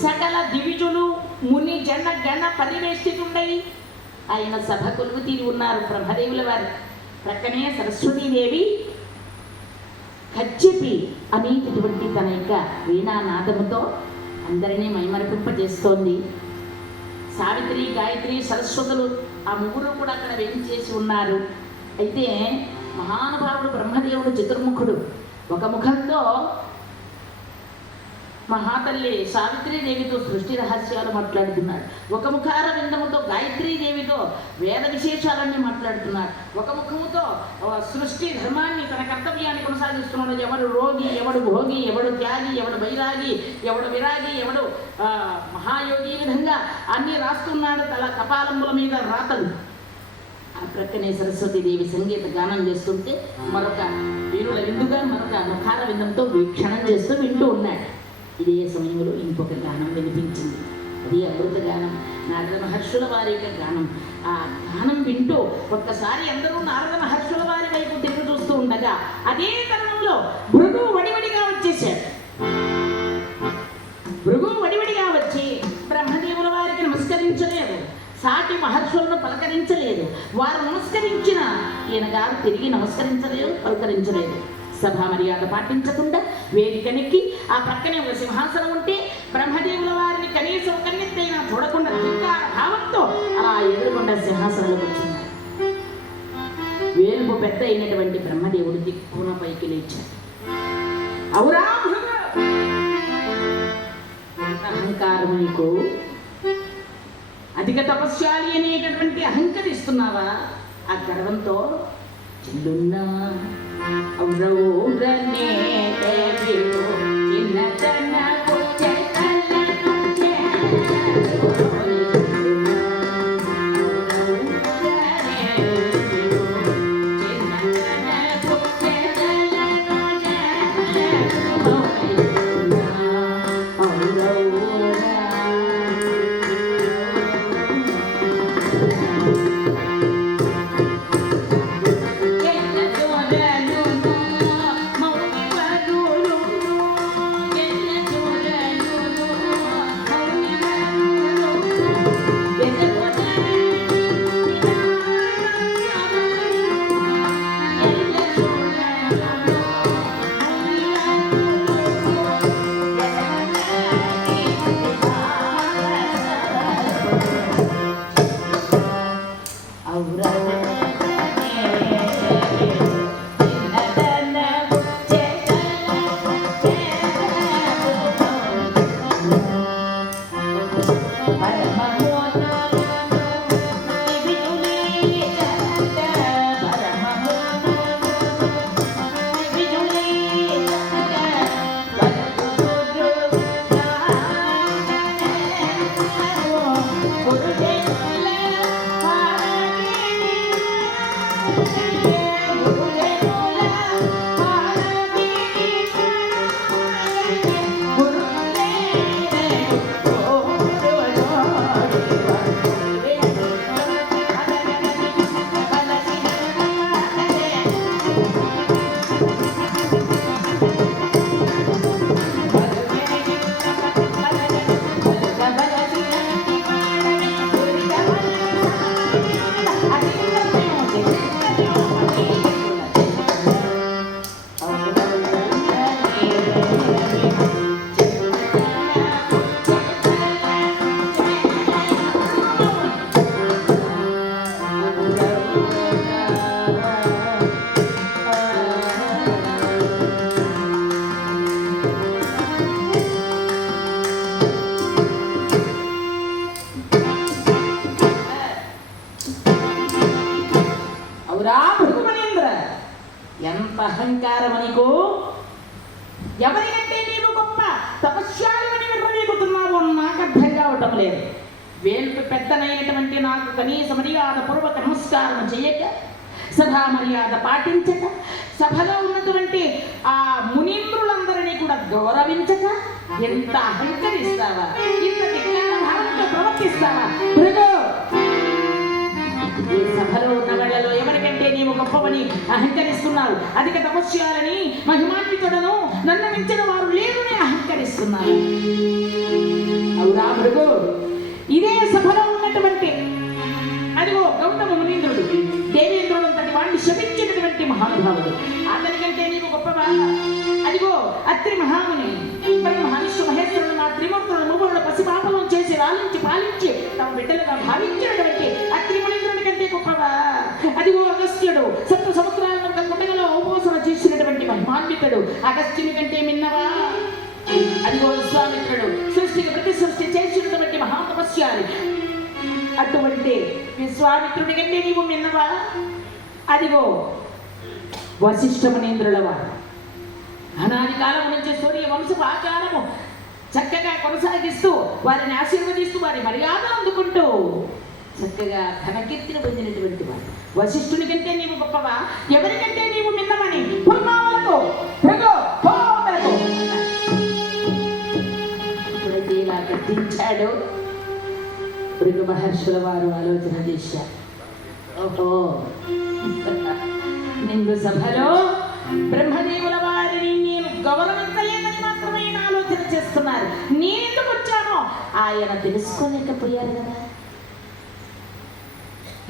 సకల దివిజులు ముని జన గణ పరివేష్టితుండై ఆయన సభ కొలువు తీరి ఉన్నారు. బ్రహ్మదేవుల వారు ప్రక్కనే సరస్వతీదేవి కచ్చిపి అనేటటువంటి తన యొక్క వీణానాదముతో అందరినీ మైమరపింపజేస్తోంది. సావిత్రి, గాయత్రి, సరస్వతులు ఆ ముగ్గురు కూడా అక్కడ వేయించేసి ఉన్నారు. అయితే మహానుభావుడు బ్రహ్మదేవుడు చతుర్ముఖుడు. ఒక ముఖంతో మహాతల్లి సావిత్రీదేవితో సృష్టి రహస్యాలు మాట్లాడుతున్నాడు. ఒక ముఖార విందముతో గాయత్రీదేవితో వేద విశేషాలన్నీ మాట్లాడుతున్నాడు. ఒక ముఖముతో సృష్టి ధర్మాన్ని, తన కర్తవ్యాన్ని కొనసాగిస్తున్నాడు. ఎవడు రోగి, ఎవడు భోగి, ఎవడు త్యాగి, ఎవడు వైరాగి, ఎవడు విరాగి, ఎవడు మహాయోగి, విధంగా అన్నీ రాస్తున్నాడు తల కపాలముల మీద రాతలు. ఆ ప్రక్కనే సరస్వతీదేవి సంగీత గానం చేస్తుంటే మరొక వీరుల విందుగా మరొక ముఖార విందంతో వీక్షణం చేస్తూ వింటూ ఉన్నాడు. ఇదే సమయంలో ఇంకొక గానం వినిపించింది. అది అమృత గానం, నారద మహర్షుల వారి యొక్క గానం. ఆ గానం వింటూ ఒక్కసారి అందరూ నారద మహర్షుల వారి వైపు తిరిగి చూస్తూ ఉండగా అదే తరుణంలో భృగు వడివడిగా వచ్చేశాడు. భృగు వడివడిగా వచ్చి బ్రహ్మదేవుల వారికి నమస్కరించలేదు, సాటి మహర్షులను పలకరించలేదు. వారు నమస్కరించిన ఈయన గారు తిరిగి నమస్కరించలేదు, పలకరించలేదు. సభా మర్యాద పాటించకుండా వేదికనెక్కి ఆ ప్రక్కనే ఒక సింహాసనం ఉంటే బ్రహ్మదేవుల వారిని కనీసం కన్నెత్తైనా చూడకుండా ధిక్కార భావంతో అలా ఎదురుకుండా సింహాసనంలో కూర్చున్నారు. వేలుపు పెద్ద అయినటువంటి బ్రహ్మదేవుడు దిక్కున పైకి లేచాడు. అవురా అహంకారం నీకు, అధిక తపస్యాలి అనేటటువంటి అహంకరిస్తున్నావా? ఆ గర్వంతో చిల్లున్నా ఔరౌరనే దేవిలో చిన్నతన ఎంత అహంకారం నీకు! ఎవరికంటే నీవు గొప్ప తపస్యాలని విర్రవీగుతున్నావు నాకు అర్థం కావటం లేదు. వేలుపు పెద్దనైనటువంటి నాకు కనీస మర్యాద పూర్వక నమస్కారం చేయక, సభా మర్యాద పాటించక, సభలో ఉన్నటువంటి ఆ మునీంద్రులందరినీ కూడా గౌరవించక ఎంత అహంకరిస్తావా? ఇంత ధిక్కార భావంతో ప్రవర్తిస్తావా? ఈ సభలో ఉన్న వాళ్ళలో ఎవరికంటే నీవు గొప్పవని అహంకరిస్తున్నావు. అధిక తపస్యాలని, మహిమాన్వితుడను, నన్ను మించిన వారు లేరునే అహంకరిస్తున్నారు. ఇదే సభలో ఉన్నటువంటి అదిగో గౌతమ మునీంద్రుడు దేవేంద్రుడు అంతటి వాడిని శపించినటువంటి మహానుభావుడు. అతనికంటే నీవు గొప్పవా? అదిగో అత్రి మహాముని బ్రహ్మ విష్ణు మహేశ్వరుడు నా త్రిమూర్తులను ముగ్గురుల పసిపాపలం చేసి లాలించి పాలించి తమ బిడ్డలుగా భావించినటువంటి అత్రి మునీంద్రుడి కంటే గొప్పవా? అదిగో అగస్త్యుడు సప్త సముద్రాలను కుండగలో ఉపవాసన చేసినటువంటి మహిమాన్వితుడు అగస్త్యుని కంటే మిన్నవా? అదిగో విశ్వామిత్రుడు సృష్టికి ప్రతి సృష్టి చేసినటువంటి మహాతపస్యాలి అటువంటి విశ్వామిత్రుడి కంటే నీవు మిన్నవా? అదిగో వశిష్ఠ మునీంద్రుల వారు అనాది కాలం నుంచి సూర్య వంశపు ఆచారము చక్కగా కొనసాగిస్తూ వారిని ఆశీర్వదిస్తూ వారి మర్యాద అందుకుంటూ చక్కగా ఘనకీర్తిని పొందినటువంటి వారు. వశిష్ఠుని కంటే నీవు గొప్పవా? ఎవరికంటే నీవు మిన్నమని ఎప్పుడైతే ఇలా గర్తించాడో భృగు మహర్షుల వారు ఆలోచన చేశారు. ఓహో, నిన్ను సభలో బ్రహ్మదేవుల వారిని నేను గౌరవించలేదని మాత్రమే ఆలోచన చేస్తున్నారు. నేనెందుకు వచ్చానో ఆయన తెలుసుకోలేకపోయారు కదా.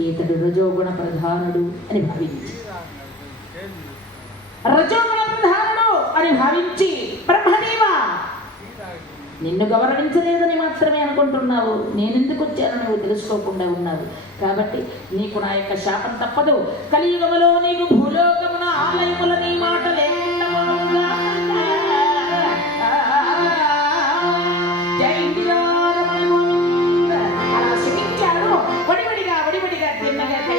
ఇతడు రజోగుణ ప్రధానుడు అని భావించి బ్రహ్మదేవా నిన్ను గౌరవించలేదని మాత్రమే అనుకుంటున్నావు. నేనెందుకు వచ్చాను నువ్వు తెలుసుకోకుండా ఉన్నావు. కాబట్టి నీకు నా యొక్క శాపం తప్పదు. కలియుగములో నీకు భూలోకమున ఆలయముల నీ మాట